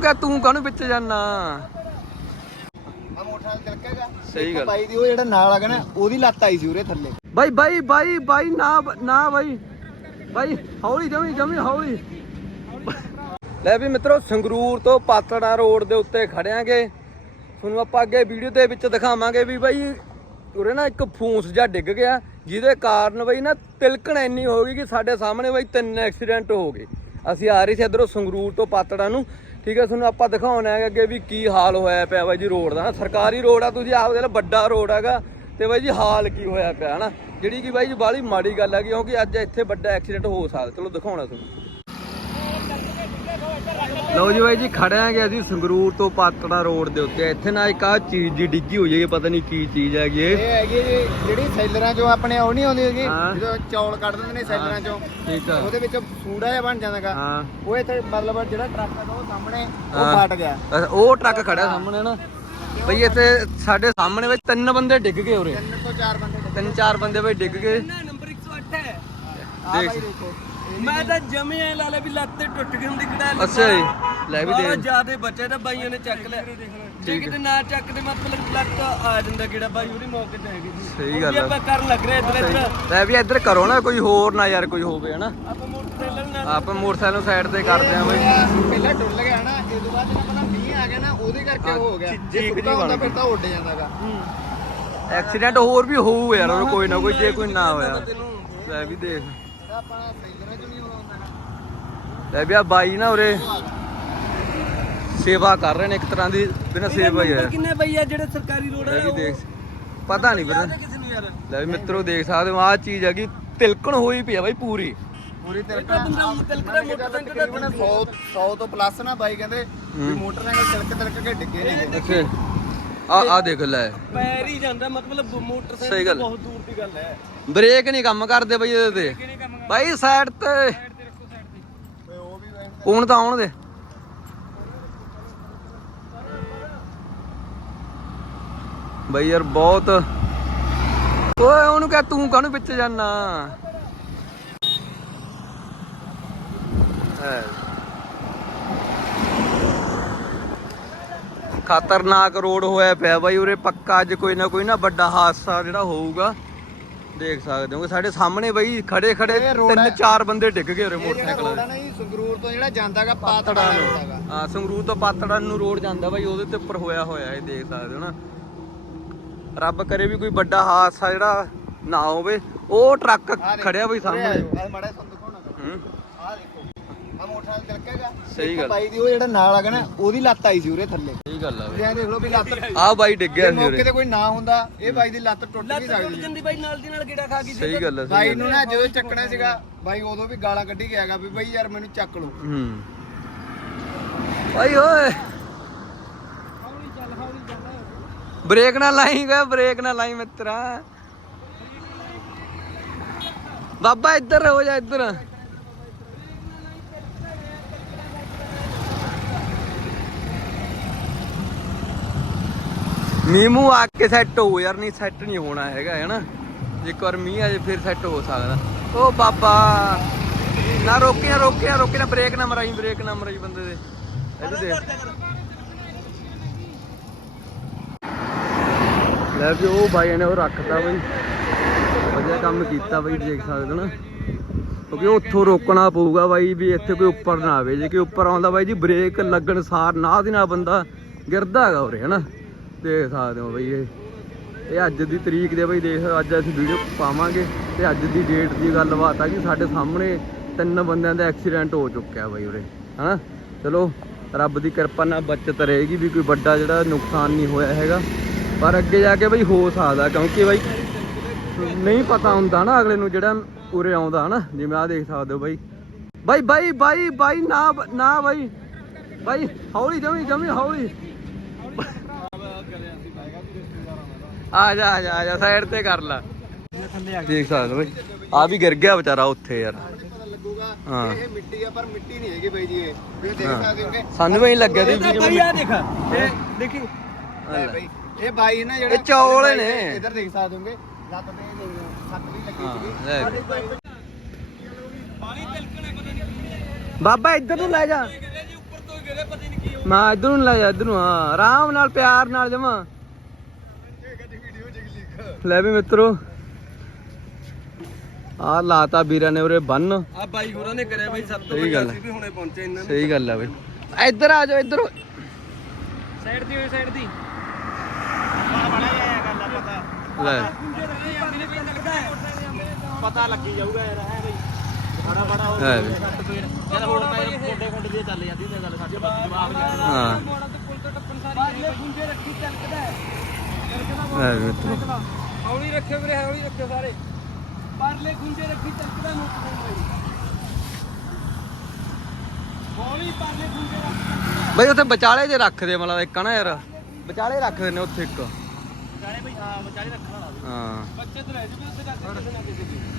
ਉਹਨੂੰ ਕਹਿ? ਤੂੰ ਕਾਹਨੂੰ ਵਿੱਚ ਜਾਨਾ? ਆ ਮੋਟਰਸਾਈਕਲ ਤਿਲਕੇਗਾ ਸਹੀ ਗੱਲ। ਬਾਈ ਦੀ ਉਹ ਜਿਹੜਾ ਨਾਲ ਆਗਾ ਨਾ ਉਹਦੀ ਲੱਤ ਆਈ ਸੀ ਉਰੇ ਥੱਲੇ। ਬਾਈ ਬਾਈ ਬਾਈ ਬਾਈ ਨਾ ਨਾ ਬਾਈ। ਬਾਈ ਹੌਲੀ ਜਮੀ ਜਮੀ ਹੌਲੀ। ਲੈ ਵੀ ਮਿੱਤਰੋ ਸੰਗਰੂਰ ਤੋਂ ਪਾਤੜਾ ਰੋਡ ਦੇ ਉੱਤੇ ਖੜਿਆਂਗੇ। ਤੁਹਾਨੂੰ ਆਪਾਂ ਅੱਗੇ ਵੀਡੀਓ ਦੇ ਵਿੱਚ ਦਿਖਾਵਾਂਗੇ ਵੀ ਬਾਈ ਉਰੇ ਨਾ ਇੱਕ ਫੂਸ ਜਿਹਾ ਡਿੱਗ ਗਿਆ ਜਿਹਦੇ ਕਾਰਨ ਬਈ ਨਾ ਤਿਲਕਣ ਇੰਨੀ ਹੋ ਗਈ ਕਿ ਸਾਡੇ ਸਾਹਮਣੇ ਬਈ ਤਿੰਨ ਐਕਸੀਡੈਂਟ ਹੋ ਗਏ। ਅਸੀਂ ਆ ਰਹੇ ਸੀ ਇਧਰੋਂ ਸੰਗਰੂਰ ਤੋਂ ਪਾਤੜਾ ਨੂੰ। ਠੀਕ ਹੈ, ਤੁਹਾਨੂੰ ਆਪਾਂ ਦਿਖਾਉਣਾ ਹੈ ਅੱਗੇ ਵੀ ਕੀ ਹਾਲ ਹੋਇਆ ਪਿਆ ਬਾਈ ਜੀ ਰੋਡ ਦਾ। ਨਾ ਸਰਕਾਰੀ ਰੋਡ ਆ, ਤੁਸੀਂ ਆਪ ਦੇ ਨਾਲ ਵੱਡਾ ਰੋਡ ਹੈਗਾ। ਤੇ ਬਾਈ ਜੀ ਹਾਲ ਕੀ ਹੋਇਆ ਪਿਆ, ਹਨਾ? ਜਿਹੜੀ ਕਿ ਬਾਈ ਜੀ ਬਾਹਲੀ ਮਾੜੀ ਗੱਲ ਹੈ ਕਿਉਂਕਿ ਅੱਜ ਇੱਥੇ ਵੱਡਾ ਐਕਸੀਡੈਂਟ ਹੋ ਸਕਦਾ। ਚਲੋ ਦਿਖਾਉਣਾ ਤੁਹਾਨੂੰ। ਲਓ ਜੀ ਬਾਈ ਜੀ ਖੜਿਆਂਗੇ ਅਸੀਂ ਸੰਗਰੂਰ ਤੋਂ ਪਾਤੜਾ ਰੋਡ ਦੇ ਉੱਤੇ। ਇੱਥੇ ਨਾ ਇੱਕ ਆ ਚੀਜ਼ ਜੀ ਡਿੱਗੀ ਹੋਈ ਹੈ ਪਤਾ ਨਹੀਂ ਕੀ ਚੀਜ਼ ਹੈਗੀ ਇਹ। ਇਹ ਹੈਗੀ ਜੀ ਜਿਹੜੀ ਸੈਲਰਾਂ ਚੋਂ ਆਪਣੇ ਉਹ ਨਹੀਂ ਆਉਂਦੀ ਹੈਗੀ ਹਾਂ। ਜਦੋਂ ਚੌਲ ਕੱਢ ਦਿੰਦੇ ਨੇ ਸੈਲਰਾਂ ਚੋਂ ਠੀਕ ਆ। ਉਹਦੇ ਵਿੱਚ ਸੂੜਾ ਜਿਹਾ ਬਣ ਜਾਂਦਾਗਾ ਹਾਂ। ਉਹ ਇੱਥੇ ਮਤਲਬ ਜਿਹੜਾ ਟਰੱਕ ਹੈ ਉਹ ਸਾਹਮਣੇ ਹਾਂ। ਉਹ ਫਟ ਗਿਆ। ਅੱਛਾ, ਉਹ ਟਰੱਕ ਖੜਿਆ ਸਾਹਮਣੇ ਨਾ। ਬਈ ਇੱਥੇ ਸਾਡੇ ਸਾਹਮਣੇ ਵਿੱਚ ਤਿੰਨ ਬੰਦੇ ਡਿੱਗ ਗਏ ਉਰੇ। ਤਿੰਨ ਤੋਂ ਚਾਰ ਬੰਦੇ ਡਿੱਗੇ। ਤਿੰਨ ਚਾਰ ਬੰਦੇ ਬਈ ਡਿੱਗ ਗਏ। ਨੰਬਰ 108 ਹੈ। ਆਹ ਦੇਖ। ਬਾਈ ਦੇਖੋ। ਮੈਂ ਤਾਂ ਜਮੇ ਐ ਲਾਲੇ ਵੀ ਲੱਤ ਤੇ ਟੁੱਟ ਗਈ ਹੁੰਦੀ ਕਿਹੜਾ ਅੱਛਾ ਜੀ। ਲੈ ਵੀ ਦੇ ਜਿਆਦੇ ਬੱਚੇ ਤਾਂ ਬਾਈਆਂ ਨੇ ਚੱਕ ਲਿਆ। ਜੇ ਕਿਤੇ ਨਾ ਚੱਕਦੇ ਮਤਲਬ ਲੱਤ ਆ ਜਾਂਦਾ ਕਿਹੜਾ ਬਾਈ ਉਹਦੀ ਮੌਕੇ ਤੇ ਹੈਗੀ ਸੀ। ਸਹੀ ਗੱਲ ਵੀ ਆ। ਆਪਾਂ ਕਰਨ ਲੱਗ ਰਹੇ ਇੱਧਰ ਇੱਧਰ। ਲੈ ਵੀ ਇੱਧਰ ਕਰੋ ਨਾ ਕੋਈ ਹੋਰ ਨਾ ਯਾਰ ਕੋਈ ਹੋਵੇ ਹਨਾ। ਆਪਾਂ ਮੋਟਰਸਾਈਕਲ ਨਾਲ ਆਪਾਂ ਮੋਟਰਸਾਈਕਲ ਨੂੰ ਸਾਈਡ ਤੇ ਕਰਦੇ ਆ ਬਈ। ਪਹਿਲਾਂ ਡੁੱਲ ਗਿਆ ਨਾ ਇਸ ਤੋਂ ਬਾਅਦ ਜਿਹੜਾ ਪਤਾ ਮੀਂਹ ਆ ਗਿਆ ਨਾ ਉਹਦੇ ਕਰਕੇ ਉਹ ਹੋ ਗਿਆ। ਜੇ ਸੁੱਕਾ ਹੁੰਦਾ ਫਿਰ ਤਾਂ ਉੱਡ ਜਾਂਦਾਗਾ। ਐਕਸੀਡੈਂਟ ਹੋਰ ਵੀ ਹੋਊ ਯਾਰ ਉਹ ਕੋਈ ਨਾ ਕੋਈ ਜੇ ਕੋਈ ਨਾ ਹੋਇਆ। ਲੈ ਵੀ ਦੇਖ। ਆਪਾਂ ਸੈਲਰਾਂ ਚੋਂ ਨਹੀਂ ਹੁੰਦਾ ਲੈ ਵੀ ਆ ਬਾਈ ਨਾ ਉਰੇ। ਸੇਵਾ ਕਰ ਰਹੇ ਨੇ ਇੱਕ ਤਰ੍ਹਾਂ ਦੀ ਬਿਨਾਂ ਸੇਵਾ ਹੀ ਹੈ। ਕਿੰਨੇ ਬਈ ਆ? ਜਿਹੜੇ ਸਰਕਾਰੀ ਰੋਡ ਲੈ ਆ ਵੀ ਦੇਖ ਪਤਾ ਨਹੀਂ ਵੀਰੇ ਕਿਸੇ ਨੂੰ ਯਾਰ? ਲੈ ਵੀ ਮਿੱਤਰੋ ਦੇਖ ਸਕਦੇ ਹੋ ਆਹ ਚੀਜ਼ ਹੈਗੀ ਤਿਲਕਣ ਹੋਈ ਪਈ ਆ ਬਾਈ ਪੂਰੀ। ਪੂਰੀ ਇਹ ਤਾਂ ਬੰਦਾ ਊਂ ਤਿਲਕਦਾ ਮੋਟਰਸਾਈਕਲ ਦਾ ਤਕਰੀਬਨ 100 100 ਤੋਂ ਪਲੱਸ ਨਾ ਬਾਈ ਕਹਿੰਦੇ ਵੀ ਮੋਟਰਸਾਈਕਲ ਤਿਲਕ ਤਿਲਕ ਕੇ ਡਿੱਗੇ ਨੇ। ਅੱਛਾ। ਆ ਆ ਦੇਖ ਲੈ। ਪੈਰ ਹੀ ਜਾਂਦਾ ਮਤਲਬ ਮੋਟਰਸਾਈਕਲ ਬਹੁਤ ਦੂਰ ਦੀ ਗੱਲ ਹੈ। ਬ੍ਰੇਕ ਨਹੀਂ ਕੰਮ ਕਰਦੇ ਬਈ ਇਹਦੇ ਤੇ। ਬਾਈ ਸਾਈਡ ਤੇ। ਉਹ ਵੀ ਬਾਈ ਹੁਣ ਤਾਂ ਆਉਣ ਦੇ। ਬਈ ਯਾਰ ਬਹੁਤ। ਓਏ ਉਹਨੂੰ ਕਹਿ ਤੂੰ ਕਾਹਨੂੰ ਵਿੱਚ ਜਾਨਾ? ਹੈ। ਖਤਰਨਾਕ ਰੋਡ ਹੋਇਆ ਪਿਆ ਬਾਈ ਉਰੇ ਪੱਕਾ ਅੱਜ ਕੋਈ ਨਾ ਕੋਈ ਨਾ ਵੱਡਾ ਹਾਦਸਾ ਜਿਹੜਾ ਹੋਊਗਾ। ਦੇਖ ਸਕਦੇ ਹੋ ਸਾਡੇ ਸਾਹਮਣੇ ਬਾਈ ਖੜੇ ਖੜੇ ਤਿੰਨ। ਚਾਰ ਬੰਦੇ ਡਿੱਗ ਗਏ ਉਰੇ ਮੋਟਰਸਾਈਕਲ ਨਾ ਜੀ ਸੰਗਰੂਰ ਤੋਂ ਜਿਹੜਾ ਜਾਂਦਾਗਾ ਪਾਤੜਾ ਹੈਗਾ। ਹਾਂ ਸੰਗਰੂਰ ਤੋਂ ਪਾਤੜਾਂ ਨੂੰ ਰੋਡ ਜਾਂਦਾ ਬਾਈ ਉਹਦੇ ਤੇ ਉੱਪਰ ਹੋਇਆ ਹੋਇਆ ਇਹ ਦੇਖ ਸਕਦੇ ਹੋ ਨਾ। ਰੱਬ ਕਰੇ ਵੀ ਕੋਈ ਵੱਡਾ ਹਾਦਸਾ ਜਿਹੜਾ ਨਾ ਹੋਵੇ। ਉਹ ਟਰੱਕ ਆਹ ਖੜਿਆ ਬਈ ਸਾਹਮਣੇ। ਆਹ ਮਾੜਾ ਸੰਦ ਕੋਣਾ ਹੂੰ। ਆ ਦੇਖੋ। ਆ ਮੋਟਰਸਾਈਕਲ ਤਿਲਕੇਗਾ ਸਹੀ ਗੱਲ। ਬਾਈ ਦੀ ਉਹ ਜਿਹੜਾ ਨਾਲ ਆਗਾ ਨਾ ਉਹਦੀ ਲੱਤ ਆਈ ਸੀ ਉਰੇ ਥੱਲੇ। ਸਹੀ ਗੱਲ ਆ ਇਹ ਦੇਖ ਲਓ ਵੀ ਲੱਤ ਆ ਬਾਈ ਡਿੱਗਿਆ ਸੀ ਮੌਕੇ ਉਰੇ ਤੇ ਕੋਈ ਨਾ ਹੁੰਦਾ ਇਹ ਬਾਈ ਦੀ ਲੱਤ ਟੁੱਟ ਵੀ ਸਕਦੀ ਸੀ ਜਾਂਦੀ ਬਾਈ ਨਾਲ ਦੀ ਨਾਲ ਗੇੜਾ ਖਾ ਗਈ ਸਹੀ ਗੱਲ ਆ ਸਹੀ ਬਾਈ ਗੱਲ ਨੂੰ ਨਾ ਜਦੋਂ ਚੱਕਣਾ ਸੀਗਾ ਬਾਈ ਉਦੋਂ ਵੀ ਗਾਲਾਂ ਕੱਢੀ ਗਿਆਗਾ ਵੀ ਬਾਈ ਯਾਰ ਮੈਨੂੰ ਚੱਕ ਲਓ। ਹੂੰ। ਓਏ ਓਏ। ਬ੍ਰੇਕ ਨਾ ਲਾਈ ਗਾ ਬ੍ਰੇਕ ਨਾ ਲਾਈ ਮਿੱਤਰਾ। ਬਾਬਾ ਇੱਧਰ ਹੋ ਜਾ, ਇੱਧਰ। ਮੀਂਹ ਆ ਕੇ ਸੈੱਟ ਹੋ, ਯਾਰ ਨਹੀਂ ਸੈੱਟ ਨਹੀਂ ਹੋਣਾ ਹੈਗਾ ਹੈ ਨਾ ਇੱਕ ਵਾਰ ਮੀਂਹ ਆ ਜੇ ਫਿਰ ਸੈੱਟ ਹੋ ਸਕਦਾ। ਓ ਬਾਬਾ, ਨਾ ਰੋਕਿਆ ਰੋਕਿਆ ਰੋਕਿਆ ਨਾ ਬ੍ਰੇਕ ਨਾ ਮਰਾਈ, ਬ੍ਰੇਕ ਨਾ ਮਰਾਈ ਬੰਦੇ ਦੇ। ਇਹ ਦੇਖ। ਲੈ ਵੀ ਉਹ ਬਾਈ ਨੇ ਉਹ ਰੱਖਤਾ ਬਈ। ਵਧੀਆ ਕੰਮ ਕੀਤਾ ਬਈ, ਦੇਖ ਸਕਦੇ ਹੋ ਨਾ। ਕਿਉਂਕਿ ਉੱਥੋਂ ਰੋਕਣਾ ਪਊਗਾ ਬਾਈ ਵੀ ਇੱਥੇ ਕੋਈ ਉੱਪਰ ਨਾ ਆਵੇ। ਜੇ ਕੋਈ ਉੱਪਰ ਆਉਂਦਾ ਬਾਈ ਜੀ ਬ੍ਰੇਕ ਲੱਗਣ ਸਾਰ ਨਾ ਦੀ ਨਾ ਬੰਦਾ। ਗਿਰਦਾ ਹੈਗਾ ਉਰੇ, ਹਨਾ। ਦੇਖ ਸਕਦੇ ਹੋ ਬਈ ਇਹ। ਇਹ ਅੱਜ ਦੀ ਤਰੀਕ ਦੇ ਬਈ ਦੇਖ, ਅੱਜ ਅਸੀਂ ਵੀਡੀਓ ਪਾਵਾਂਗੇ। ਤੇ ਅੱਜ ਦੀ ਡੇਟ ਦੀ ਗੱਲਬਾਤ ਆ ਕਿ ਸਾਡੇ ਸਾਹਮਣੇ ਤਿੰਨ ਬੰਦਿਆਂ ਦਾ ਐਕਸੀਡੈਂਟ ਹੋ ਚੁੱਕਿਆ ਬਾਈ ਉਰੇ, ਹਨਾ। ਚਲੋ, ਰੱਬ ਦੀ ਕਿਰਪਾ ਨਾਲ ਬਚਤ ਰਹੇਗੀ ਵੀ ਕੋਈ ਵੱਡਾ ਜਿਹੜਾ ਨੁਕਸਾਨ ਨਹੀਂ ਹੋਇਆ ਹੈਗਾ। ਪਰ ਅੱਗੇ ਜਾ ਕੇ ਬਈ ਹੋ ਸਕਦਾ ਕਿਉਂਕਿ ਬਈ ਨਹੀਂ ਪਤਾ ਹੁੰਦਾ ਨਾ ਅਗਲੇ ਨੂੰ ਜਿਹੜਾ ਉਰੇ ਆਉਂਦਾ ਹਨਾ ਜਿਵੇਂ ਆ ਦੇਖ ਸਕਦੇ ਹੋ ਬਾਈ। ਬਾਈ ਬਾਈ ਬਾਈ ਬਾਈ ਨਾ ਨਾ ਬਾਈ। ਬਾਈ ਹੌਲੀ ਜਮੀ ਜਮੀ ਹੌਲੀ। ਆ ਜਾ ਆ ਜਾ ਆ ਜਾ ਸਾਈਡ ਤੇ ਕਰ ਲੈ। ਦੇਖ ਸਕਦੇ ਬਾਈ। ਆ ਵੀ ਗਿਰ ਗਿਆ ਵਿਚਾਰਾ ਉੱਥੇ ਯਾਰ। ਹਾਂ। ਇਹ ਮਿੱਟੀ ਆ ਪਰ ਮਿੱਟੀ ਨਹੀਂ ਹੈਗੀ ਬਾਈ ਜੀ ਇਹ ਦੇਖ। ਸਕਦੇ ਹੋਗੇ ਸਾਨੂੰ ਵੀ ਲੱਗਿਆ ਤਾਂ ਵੀ ਬਾਈ ਜਿਵੇਂ ਆ ਦੇਖ। ਇਹ ਦੇਖੀ। ਲੈ। ਬਾਈ ਇਹ ਬਾਈ ਨਾ ਜਿਹੜਾ ਇਹ ਚੌਲ ਨੇ। ਇੱਧਰ ਦੇਖ ਸਕਦੇ ਹੋਗੇ। ਲੱਤ ਤੇ ਇਹ ਦੇਖ ਸੱਤ ਵੀ ਲੱਗੀ ਹਾਂ, ਸੀਗੀ। ਲੈ। ਵੀ। ਨਹੀਂ ਬਾਬਾ ਇੱਧਰ ਨੂੰ ਲੈ ਜਾ। ਮੈਂ ਇਧਰ ਨੂੰ ਲੈ ਜਾ ਇਧਰ ਨੂੰ ਹਾਂ। ਆਰਾਮ ਨਾਲ ਪਿਆਰ ਨਾਲ ਜਮਾ। ਲੈ ਵੀ ਮਿੱਤਰੋ। ਆ ਲਾਤਾ ਵੀਰਾਂ ਨੇ ਉਰੇ ਬੰਨ। ਆ ਬਾਈ ਹੋਰਾਂ ਨੇ ਕਰਿਆ ਬਾਈ ਸਭ ਤੋਂ ਸਹੀ ਵੱਡਾ ਗੱਲ ਹੈ। ਸੀ ਵੀ ਹੁਣੇ ਪਹੁੰਚੇ ਇਹਨਾਂ ਨੇ। ਸਹੀ ਗੱਲ ਆ ਬਈ। ਇੱਧਰ ਆ ਜਾਓ ਇੱਧਰ। ਸਾਈਡ ਦੀ ਹੋਈ ਸਾਈਡ ਦੀ। ਲੈ। ਪਤਾ ਲੱਗੀ ਜਾਊਗਾ ਯਾਰ ਹੈ ਬਈ। ਬੜਾ ਬੜਾ ਹੈ। ਵੀ। ਚੱਲ ਹੋਰ ਤਾਂ ਫੋਟੇ ਫੁੱਟ ਜੇ ਚੱਲ ਜਾਂਦੀ ਹੁੰਦੀ ਗੱਲ ਸਾਡੇ ਜਵਾਬ ਹਾਂ। ਮੋੜਾ ਤੇ ਪੁਲ ਤੋਂ ਟੱਪਣ ਸਾਰੀ ਹੈ ਗੁੰਜੇ ਰੱਖੀ ਚੱਲਕਦਾ ਹੈ। ਲੈ ਵੀ ਮਿੱਤਰੋ। ਹੌਲੀ ਰੱਖਿਓ ਵੀਰੇ ਹੌਲੀ ਰੱਖਿਓ ਸਾਰੇ। ਪਰਲੇ ਗੁੰਜੇ ਰੱਖੀ ਚੱਲਕਦਾ ਮੁੱਕ ਗਈ ਹੌਲੀ ਪਰਲੇ ਗੁੰਜੇ ਰੱਖ ਬਈ ਉੱਥੇ ਵਿਚਾਲੇ ਜੇ ਰੱਖਦੇ ਮਤਲਬ ਇੱਕ ਆ ਨਾ ਯਾਰ। ਵਿਚਾਲੇ ਰੱਖਦੇ ਨੇ ਉੱਥੇ ਇੱਕ। ਵਿਚਾਲੇ ਬਈ ਹਾਂ ਰੱਖਣ ਹਾਂ। ਬੱਚੇ ਤੇ ਰਹਿ ਜੂਗੇ ਉੱਥੇ ਜਾ ਕੇ ਕਿਸੇ ਨਾ ਕਿਸੇ ਦੀ।